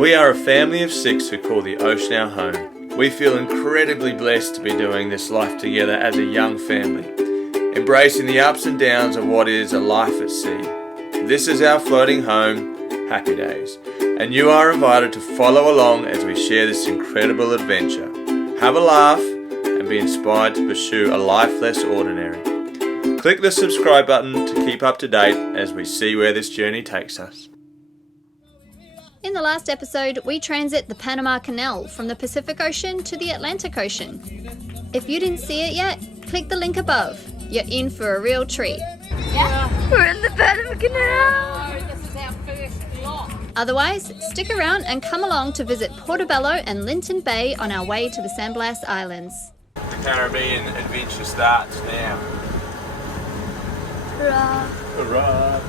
We are a family of 6 who call the ocean our home. We feel incredibly blessed to be doing this life together as a young family, embracing the ups and downs of what is a life at sea. This is our floating home, Happy Days, and you are invited to follow along as we share this incredible adventure. Have a laugh and be inspired to pursue a life less ordinary. Click the subscribe button to keep up to date as we see where this journey takes us. In the last episode, we transit the Panama Canal from the Pacific Ocean to the Atlantic Ocean. If you didn't see it yet, click the link above. You're in for a real treat. Yeah. We're in the Panama Canal! This is our first lot. Otherwise, stick around and come along to visit Portobelo and Linton Bay on our way to the San Blas Islands. The Caribbean adventure starts now. Hurrah! Hurrah!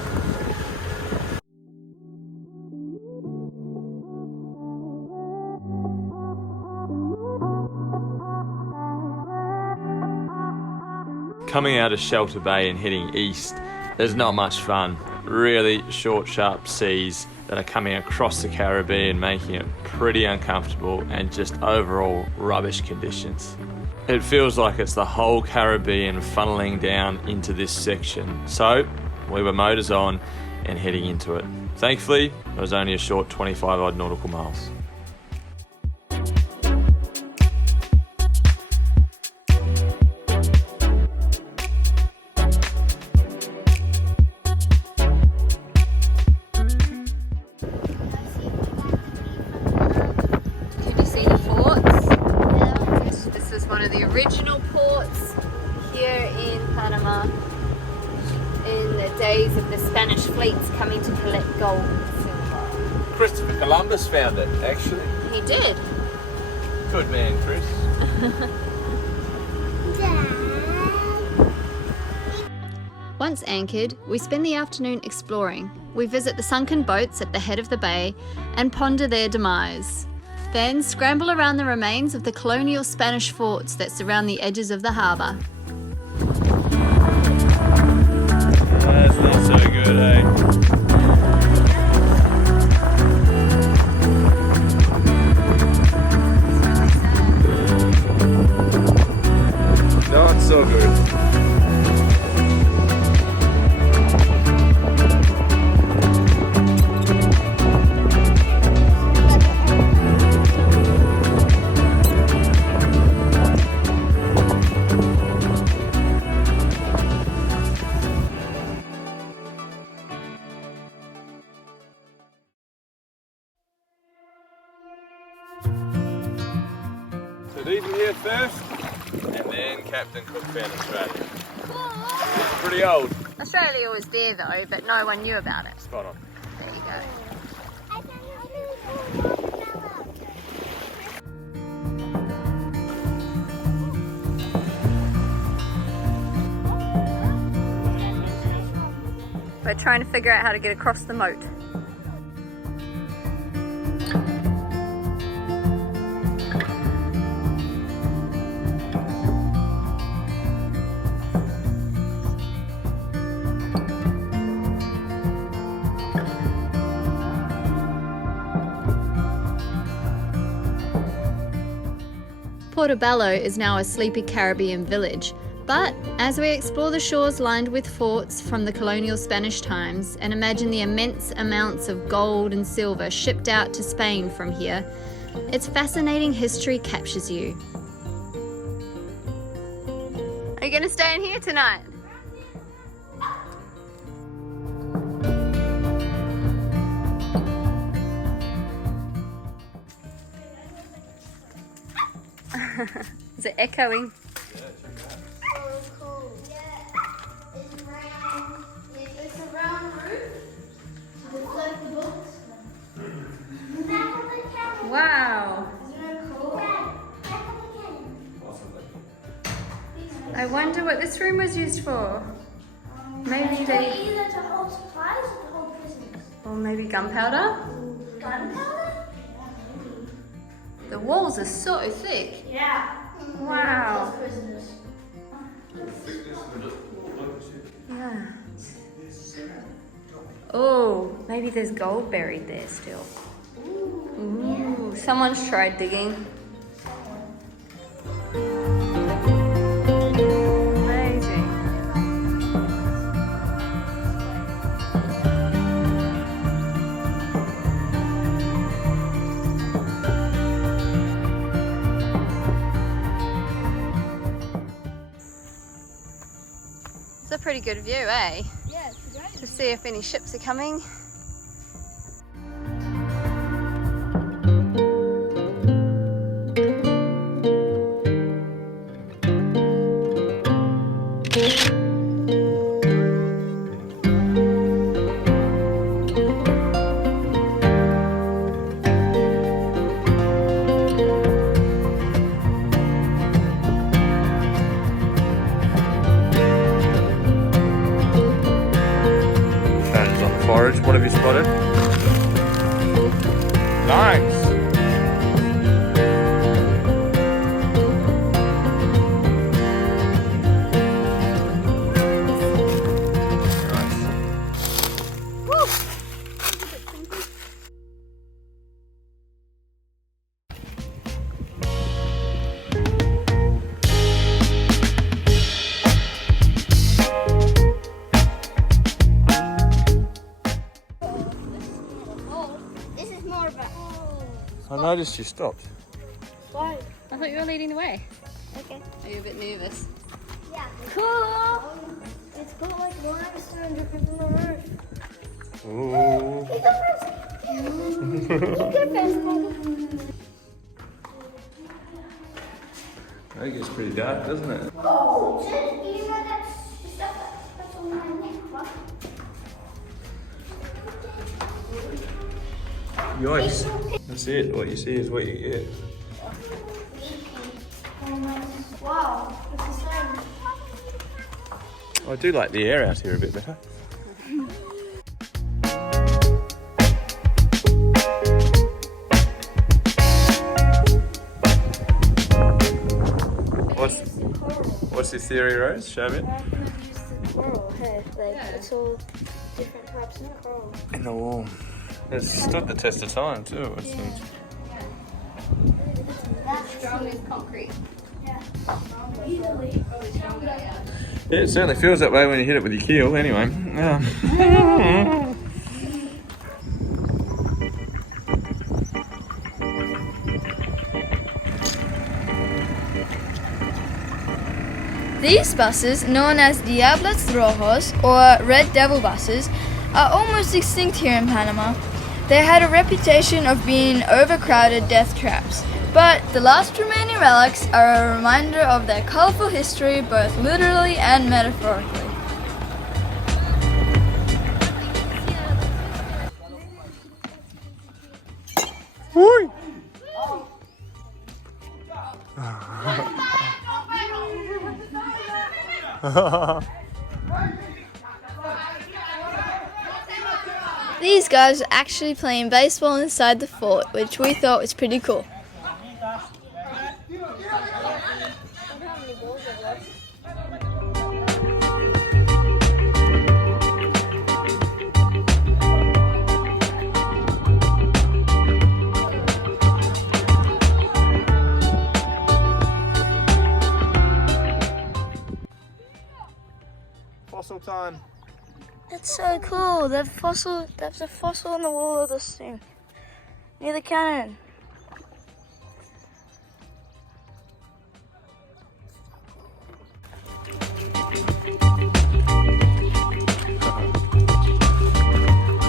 Coming out of Shelter Bay and heading east, there's not much fun. Really short, sharp seas that are coming across the Caribbean, making it pretty uncomfortable and just overall rubbish conditions. It feels like it's the whole Caribbean funneling down into this section. So we were motors on and heading into it. Thankfully, it was only a short 25 odd nautical miles. Original ports here in Panama in the days of the Spanish fleets coming to collect gold and silver. Christopher Columbus found it, actually. He did. Good man, Chris. Once anchored, we spend the afternoon exploring. We visit the sunken boats at the head of the bay and ponder their demise. Then scramble around the remains of the colonial Spanish forts that surround the edges of the harbour. That's not so good, eh? Not so good. So these are here first, and then Captain Cook found Australia. It's pretty old. Australia was there though, but no one knew about it. Spot on. There you go. We're trying to figure out how to get across the moat. Portobelo is now a sleepy Caribbean village, but as we explore the shores lined with forts from the colonial Spanish times and imagine the immense amounts of gold and silver shipped out to Spain from here, its fascinating history captures you. Are you going to stay in here tonight? Is it echoing? It's a round roof. It's like the books. Wow. Isn't that cool? I wonder what this room was used for. Maybe they... Either to hold supplies or to hold prisoners. Or maybe gunpowder? Gunpowder? The walls are so thick. Yeah. Wow. Prisoners. Yeah. Oh, maybe there's gold buried there still. Ooh. Someone's tried digging. Amazing. It's a pretty good view, eh? Yeah, it's great. To see if any ships are coming. Forage, what have you spotted? Nice! I noticed you stopped. Why? I thought you were leading the way. Okay. Are you a bit nervous? Yeah. Cool. It's got like limestone dripping from the roof. Ooh. You go first. You go first. That gets pretty dark, doesn't it? Oh, you know that's the stuff that's on my neck, right? Yoiks. That's it. What you see is what you get. Wow, it's the same. I do like the air out here a bit better. What's your theory, Rose? Show me. Use the coral head, it's all different types of coral. In the wall. It's stood the test of time too, it seems. That's Strong as concrete. easily. Yeah, it certainly feels that way when you hit it with your keel, anyway. These buses, known as Diablos Rojos or Red Devil buses, are almost extinct here in Panama. They had a reputation of being overcrowded death traps, but the last remaining relics are a reminder of their colorful history both literally and metaphorically. These guys are actually playing baseball inside the fort, which we thought was pretty cool. Fossil time. That's so cool. There's a fossil on the wall of this thing, near the cannon.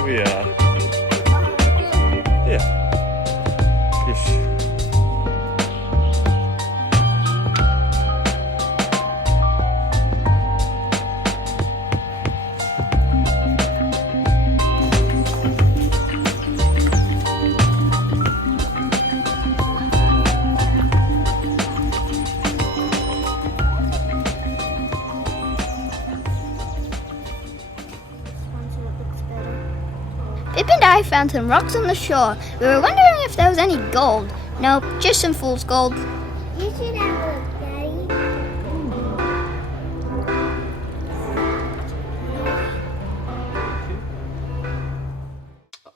We are. Yeah. Ish. Pip and I found some rocks on the shore. We were wondering if there was any gold. Nope, just some fool's gold. You should have a look, Daddy.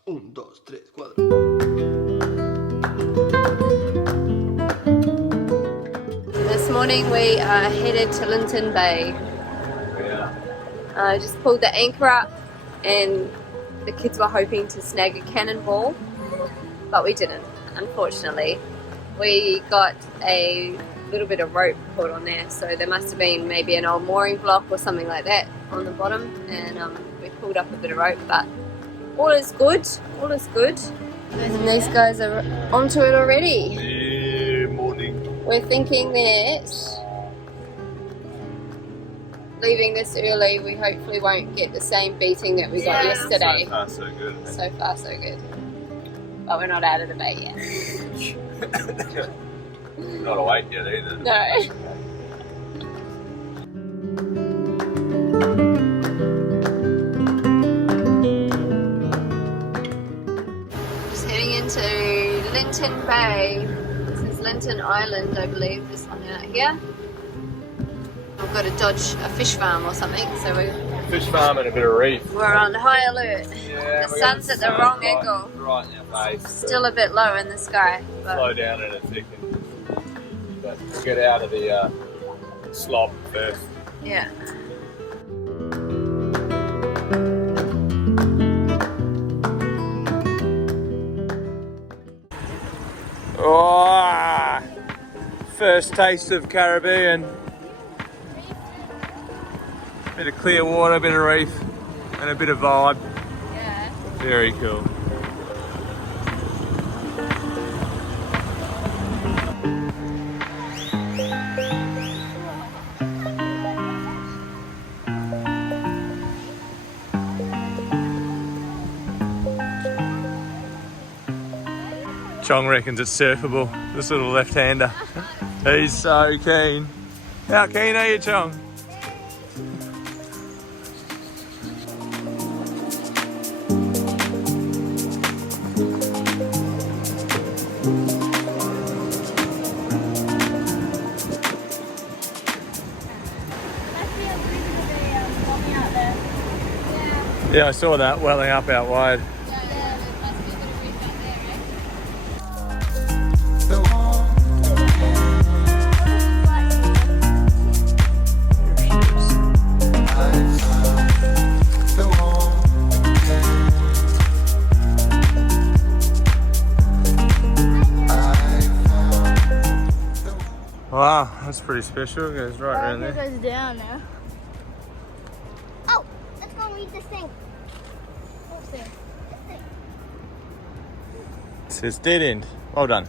1, 2, 3, 4. morning we are headed to Linton Bay. Yeah. I just pulled the anchor up and the kids were hoping to snag a cannonball, but we didn't, unfortunately. We got a little bit of rope caught on there, so there must have been maybe an old mooring block or something like that on the bottom, and we pulled up a bit of rope, but all is good, all is good. And these guys are onto it already. Yeah, morning. We're thinking that leaving this early, we hopefully won't get the same beating that we got yesterday. So far, so good. So far, so good. But we're not out of the bay yet. Not awake yet either. No. Just heading into Linton Bay. This is Linton Island, I believe, this one out here. We've got to dodge a fish farm or something, so Fish farm and a bit of reef. we're on high alert. Yeah, The sun's at the wrong angle. Right in our face. Still a bit low in the sky. But Slow down in a second. But we'll get out of the slob first. yeah. Oh, first taste of Caribbean. Bit of clear water, bit of reef, and a bit of vibe. Yeah. Very cool. Chong reckons it's surfable, this little left-hander. He's so keen. How keen are you, Chong? Yeah, I saw that welling up out wide. Wow, that's pretty special. It goes right around It there. goes down now. Oh, let's go read this thing. What's this? This thing. It says dead end. Well done.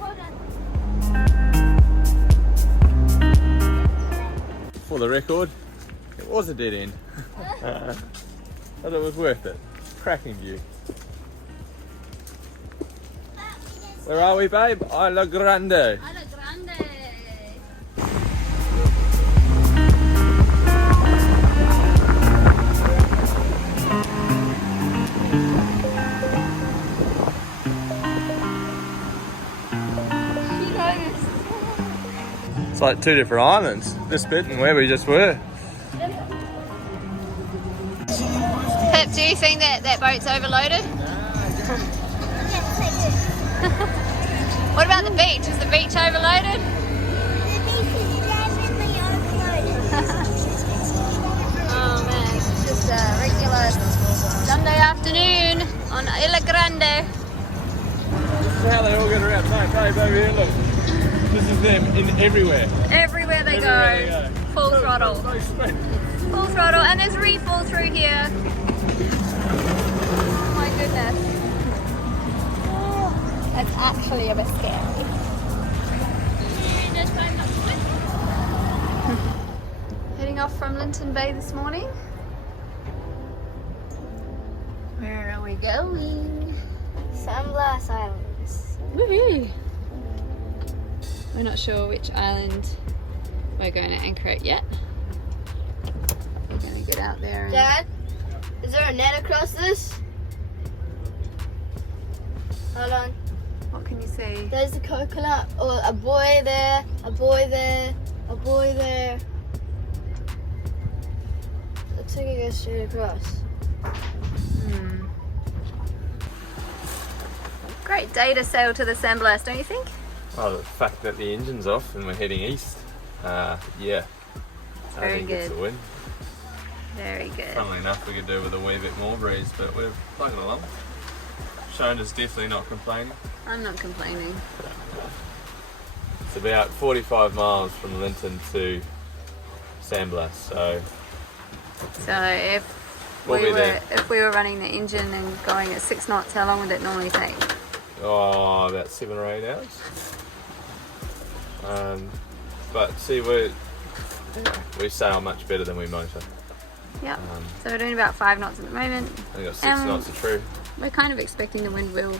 Well done. For the record, it was a dead end. But it was worth it. Cracking view. Where are we, babe? Isla Grande. Isla Grande. It's like two different islands. This bit and where we just were. Pip, do you think that boat's overloaded? What about the beach? Is the beach overloaded? The beach is definitely overloaded. Oh man, it's just a regular Sunday afternoon on Isla Grande. This is how they all get around. No, babe, over here, look. This is them in everywhere. Everywhere they Everywhere go, they go. full throttle. No sprint. Full throttle, and there's reef all through here. Oh my goodness. That's actually a bit scary. Heading off from Linton Bay this morning. Where are we going? San Blas Islands. Woohoo! We're not sure which island we're going to anchor at yet. We're going to get out there and... Dad, is there a net across this? Hold on. What can you see? There's a coconut, or a boy there, a boy there, a boy there. Looks like it goes straight across. Great day to sail to the San Blas, don't you think? Oh, the fact that the engine's off and we're heading east. Yeah. I Very think good. it's a win. Very good. Funnily enough, we could do with a wee bit more breeze, but we're plugging along. Shona's definitely not complaining. I'm not complaining. It's about 45 miles from Linton to San Blas, so if we'll be there. if we were running the engine and going at 6 knots, how long would that normally take? Oh, about 7 or 8 hours. But see, we sail much better than we motor. Yep. So we're doing about 5 knots at the moment. I think 6 knots are true. We're kind of expecting the wind will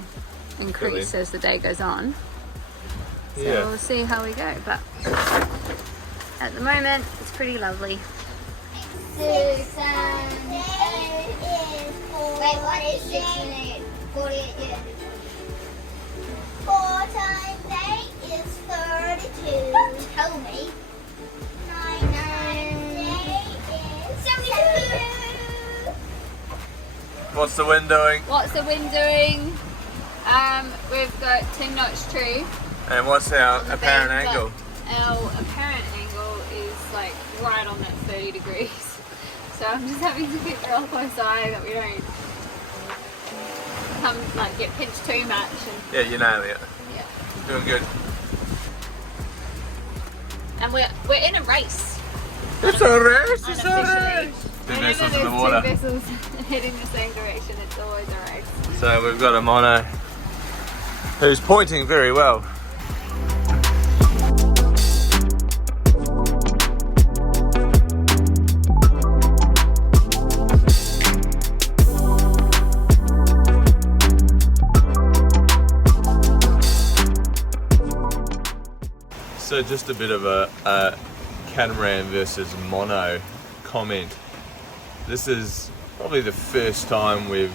increase as the day goes on. So Yeah. we'll see how we go. But at the moment, it's pretty lovely. 6 and 8 is 4. Wait, what is 6 and 8? 48, yeah. 4 times 8 is 32. Tell me. 9 times 8 is 72. What's the wind doing? What's the wind doing? We've got 10 knots true. And what's our The apparent band angle? Our apparent angle is like right on that 30 degrees. So I'm just having to keep a real close eye that we don't get pinched too much. And, Yeah, you nailed it. yeah. Doing good. And we're in a race. It's a race, it's a Unofficially. race. Two Whenever vessels in the there's water. two vessels heading the same direction, it's always a race. So we've got a mono who's pointing very well. So just a bit of a catamaran versus mono comment. This is probably the first time we've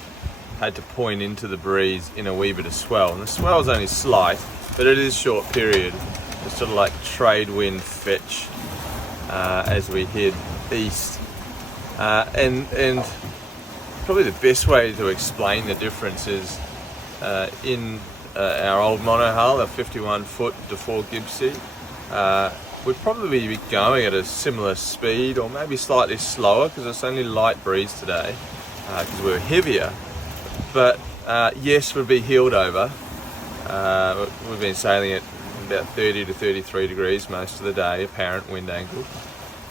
had to point into the breeze in a wee bit of swell. And the swell is only slight, but it is short period. It's sort of like trade wind fetch as we head east. And probably the best way to explain the difference is in our old mono hull, a 51 foot to 4 Gibbsy. We'd probably be going at a similar speed or maybe slightly slower because it's only light breeze today because we were heavier. But yes, we'd be heeled over. We've been sailing at about 30 to 33 degrees most of the day, apparent wind angle.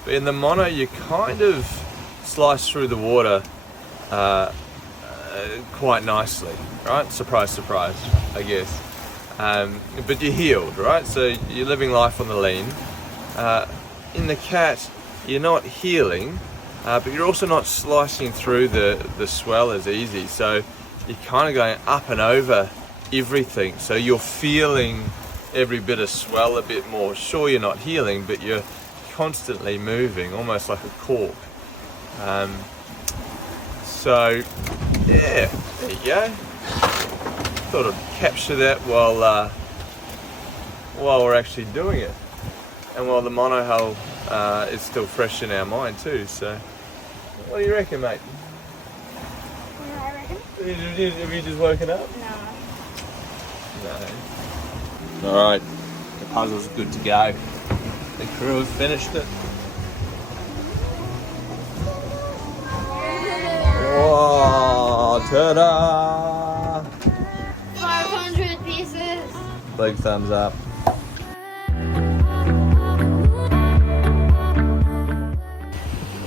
But in the mono, you kind of slice through the water quite nicely, right? Surprise, surprise, I guess. But you're heeled, right? So you're living life on the lean. In the cat, you're not heeling, but you're also not slicing through the swell as easy. So you're kind of going up and over everything. So you're feeling every bit of swell a bit more. Sure, you're not heeling, but you're constantly moving, almost like a cork. So yeah, there you go. Thought I'd capture that while we're actually doing it, and while the mono hull is still fresh in our mind too. So, what do you reckon, mate? What do I reckon? Have you just woken up? No. All right, the puzzle's good to go. The crew have finished it. Whoa! Ta-da! 500 pieces. Big thumbs up.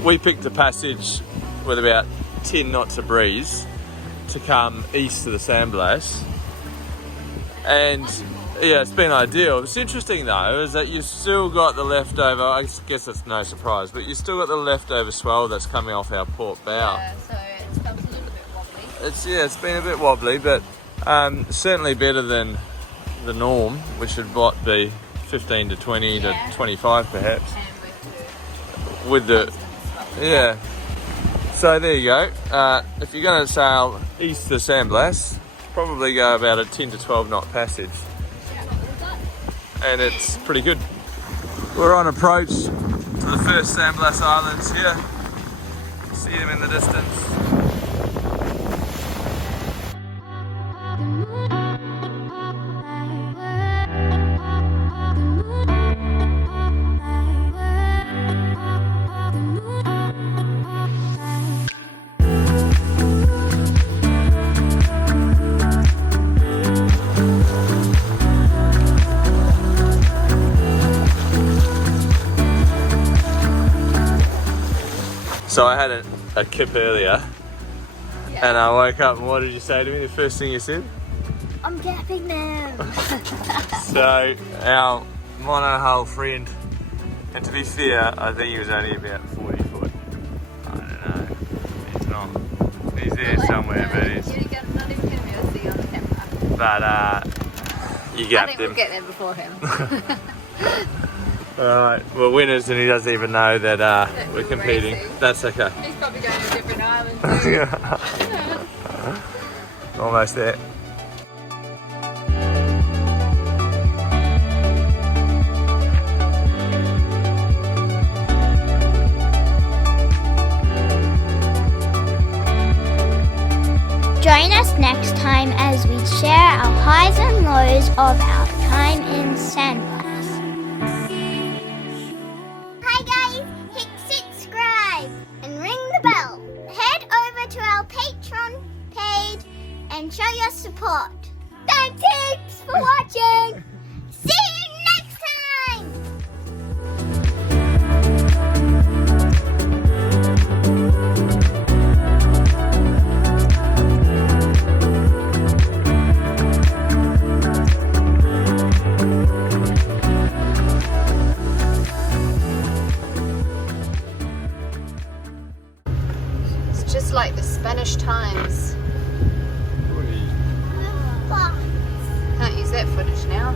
We picked a passage with about 10 knots of breeze to come east to the San Blas, and yeah, it's been ideal. What's interesting though is that you've still got the leftover, I guess it's no surprise, but you've still got the leftover swell that's coming off our port bow. Yeah, so it's felt a little bit wobbly. It's been a bit wobbly, but certainly better than the norm, which would be 15 to 20 to 25 perhaps. And With the yeah. So there you go. If you're going to sail east to San Blas, probably go about a 10 to 12 knot passage, and it's pretty good. We're on approach to the first San Blas Islands here. See them in the distance. So I had a kip earlier, and I woke up and what did you say to me? The first thing you said? I'm getting them. So our monohull friend, and to be fair, I think he was only about 40 foot. I don't know. He's not. He's there somewhere, but he's. You're not even going to be able to see on the camera. But you I gapped think him. we'll get there before him. Alright, we're winners and he doesn't even know that we're competing. racing. That's okay. He's probably going to a different island too. Almost there. Join us next time as we share our highs and lows of our time in San Blas. Hi guys, hit subscribe and ring the bell. Head over to our Patreon page and show your support. Thanks for watching. See you next time. It's just like the Spanish times. Can't use that footage now.